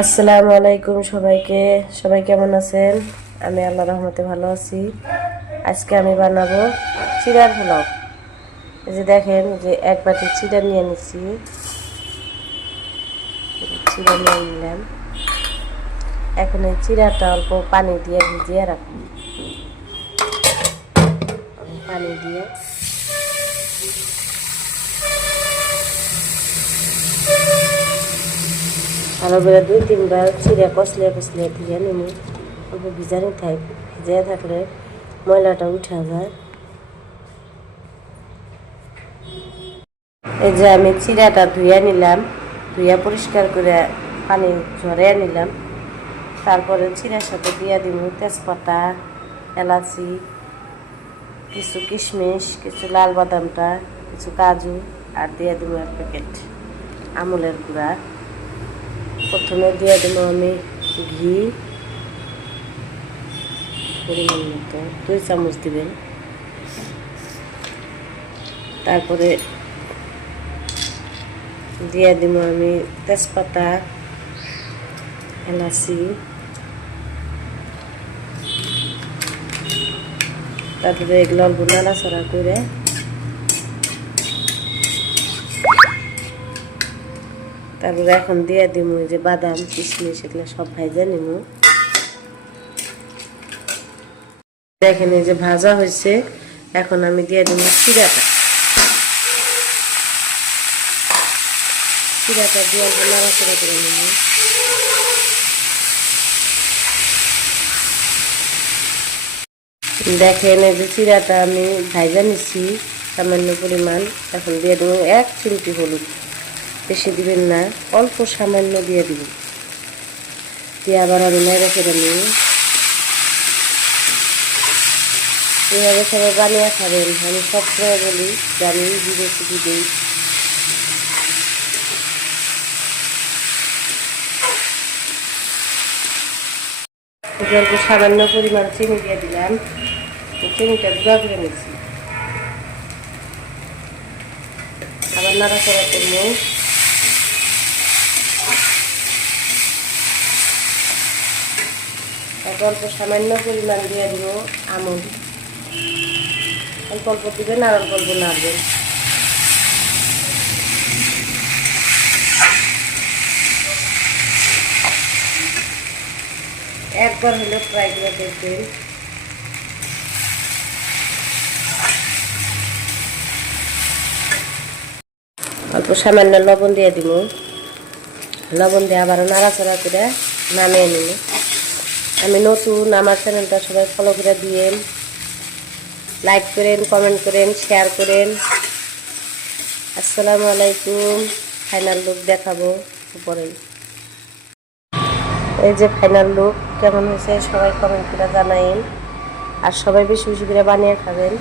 আসসালামু আলাইকুম সবাইকে। সবাই কেমন আছেন? আমি আল্লাহর রহমতে ভালো আছি। আজকে আমি বানাবো চিড়ার পোলাও। এই যে দেখেন যে এক বাটি চিড়া নিয়ে নিচ্ছি। চিড়া নিয়ে নিলাম। এখন এই চিড়াটা অল্প পানি দিয়ে ভিজিয়ে রাখুন। পানি দিয়ে ভালো করে 2-3 বার চিড়া কষলে ধুয়ে নিব। অল্প ভিজানি ভিজিয়ে থাকলে ময়লাটা উঠে যায়। এই যে আমি চিড়াটা ধুয়ে নিলাম, ধুয়ে পরিষ্কার করে পানি ঝরিয়ে নিলাম। তারপরে চিড়ার সাথে দিয়ে দিব তেজপাতা, এলাচি, কিছু কিশমিশ, কিছু লাল বাদামটা, কিছু কাজু, আর দিয়ে দিব 1 প্যাকেট আমুলের গুঁড়া। প্রথমে দিয়ে দেব আমি ঘি পরিমাণ মতো 2 চামচ দিবেন। তারপরে দিয়ে দিব আমি তেজপাতা, এলাচি, তারপরে এগুলো অল্প নাড়াচাড়া করে তারপরে এখন দিয়ে দিব যে বাদাম, কিশমিশ এগুলো সব ভাজা নিব। দেখেন এই যে ভাজা হয়েছে, এখন আমি দিয়ে দিব চিড়াটা দিয়ে অল্প নাড়াচাড়া করে নিব। দেখেন এই যে চিড়াটা আমি ভাজা নিচ্ছি সামান্য পরিমাণ। এখন দিয়ে দেবো 1 চিমটি হলুদ, বেশি দিবেন না, অল্প সামান্য দিয়ে দিবেন। দিয়ে আবার আমি নেড়ে ফেলে নিই। এভাবে সবাই বানিয়ে খাবেন। আমি সবসময় বলি যে আমি ইজি রেসিপি দিই। অল্প সামান্য পরিমাণ চিনি দিয়ে দিলাম, চিনিটা গুঁড়া করে নিচ্ছি। আবার নাড়াচাড়া করবো। অল্প সামান্য পরিমাণ দিয়ে দিব আমুল, অল্প অল্প দিবেন আর অল্প অল্প নাড়বেন। একবার হলেও ট্রাই করে দেখবেন। অল্প সামান্য লবণ দিয়ে দিব। লবণ দিয়ে আবার নাড়াচাড়া করে নামিয়ে নিব। আমি নতুন, আমার চ্যানেলটা সবাই ফলো করে দিয়েন, লাইক করেন, কমেন্ট করেন, শেয়ার করেন। আসসালামু আলাইকুম। ফাইনাল লুক দেখাবো উপরে। এই যে ফাইনাল লুক কেমন হয়েছে সবাই কমেন্ট করে জানাইন। আর সবাই বেশি বেশি করে বানিয়ে খাবেন।